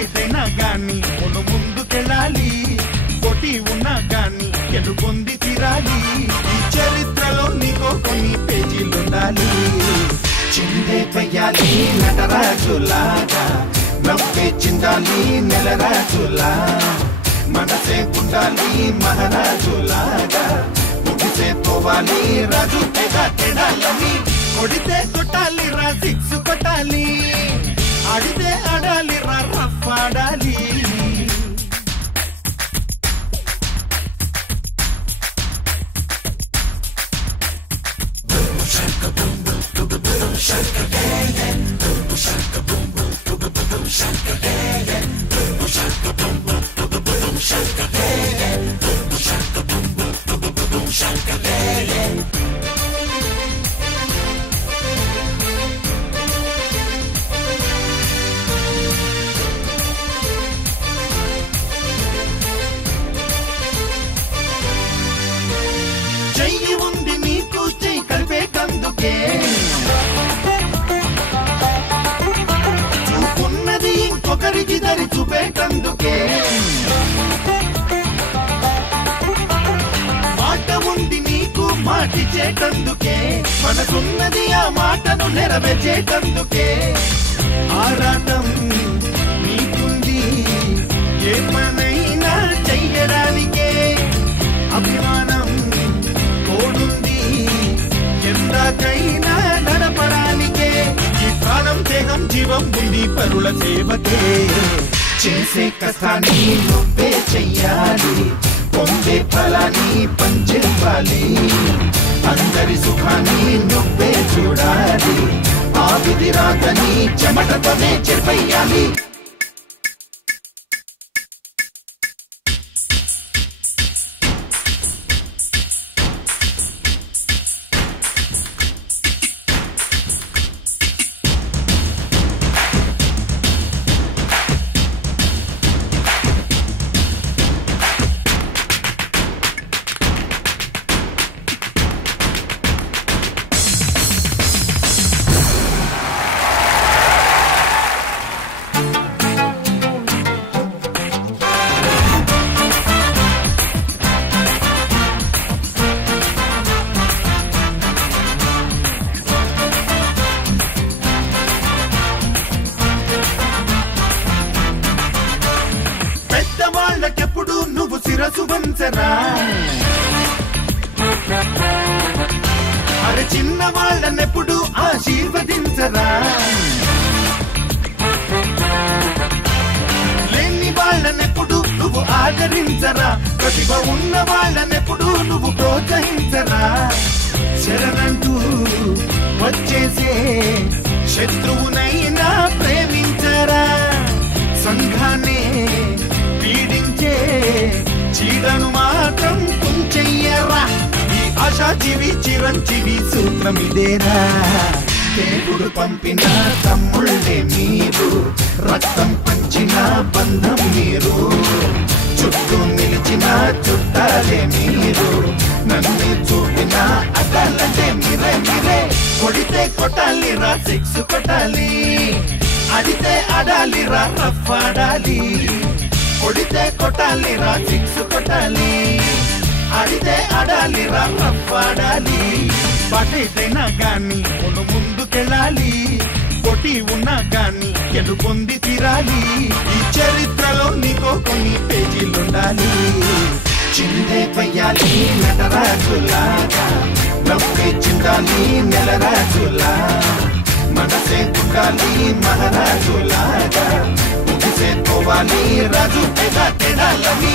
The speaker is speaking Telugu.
పడేదైనా గాని మును ముందుకెళ్ళాలి, కొట్టి ఉన్నా గాని గెలుపొంది తీరాలి. ఈ చరిత్రలో నీకో కొన్ని పేజీలుండాలి. చిందే వెయ్యాలి నటరాజులాగా, నవ్వే చిందాలి నెలరాజులా, మనసే ఉండాలి మహారాజులాగా, ముగిసే పోవాలి రాజు తెడాలని. కొడితే కొట్టాలి రా సిక్స్ కొట్టాలి, ఆడితే ఆడాలి రా రఫ్ ఆడాలి. చెయ్యి ఉంది నీకు చెయ్యి కలిపేటందుకే, చూపున్నది ఇంకొకరికి దరి చూపేటందుకే. మాట ఉంది నీకు మాటిచ్చేటందుకే, మనసున్నది ఆ మాటను నెరవేర్చేటందుకే. ఆరాటం నీకుంది ఏ పనైనా చెయ్యడానికే, అభిమానం తోడుంది ఎందాకైనా నడపడానికే. ఈ ప్రాణం దేహం జీవం ఉంది పరుల సేవకే. చేసే కథాన్ని నువ్వే చెయ్యాలి, పొందే ఫలాన్ని పంచివ్వాలి. అందరి సుఖాన్ని నువ్వే చూడాలి, ఆ విధి రాతని చెమటతోనే చెరిపేయాలి. పెద్దవాళ్ళకెప్పుడు నువ్వు శిరసు వంచరా, అరే చిన్న వాళ్ళనెప్పుడు ఆశీర్వదించరా. లేని వాళ్ళనెప్పుడు నువ్వు ఆదరించరా, ప్రతిభ ఉన్న వాళ్ళనెప్పుడు నువ్వు ప్రోత్సహించరా. శరణంటూ వచ్చేసే శత్రువునైనా ప్రేమించరా, సంఘాన్ని పీడించే చీడను మాత్రం తుంచెయ్యరా. ఈ ఆశాజీవి చిరంజీవి సూత్రం ఇదేరా. దేవుడు పంపిన తమ్ముళ్ళే మీరు, రక్తం పంచిన బంధం మీరు, చుట్టూ నిలిచిన చుట్టాలే మీరు, నన్ను చూపిన అదాలంటే మీరే మీరే. కొడితే కొట్టాలి రా సిక్స్ కొట్టాలి, ఆడితే ఆడాలి రా రఫ్ ఆడాలి. కొడితే కొట్టాలి రా సిక్స్ కొట్టాలి, ఆడితే ఆడాలి రా రఫ్ ఆడాలి. పడేదైనా గాని మును ముందుకెళ్ళాలి, కొట్టి ఉన్నా గాని గెలుపొంది తీరాలి. ఈ చరిత్రలో నీకో కొన్ని పేజీలుండాలి. చిందే వెయ్యాలి నటరాజులాగా, నవ్వే చిందాలి నెలరాజులా, మనసే ఉండాలి మహారాజులాగా, ముగిసే పోవాలి రాజు తెడాలని.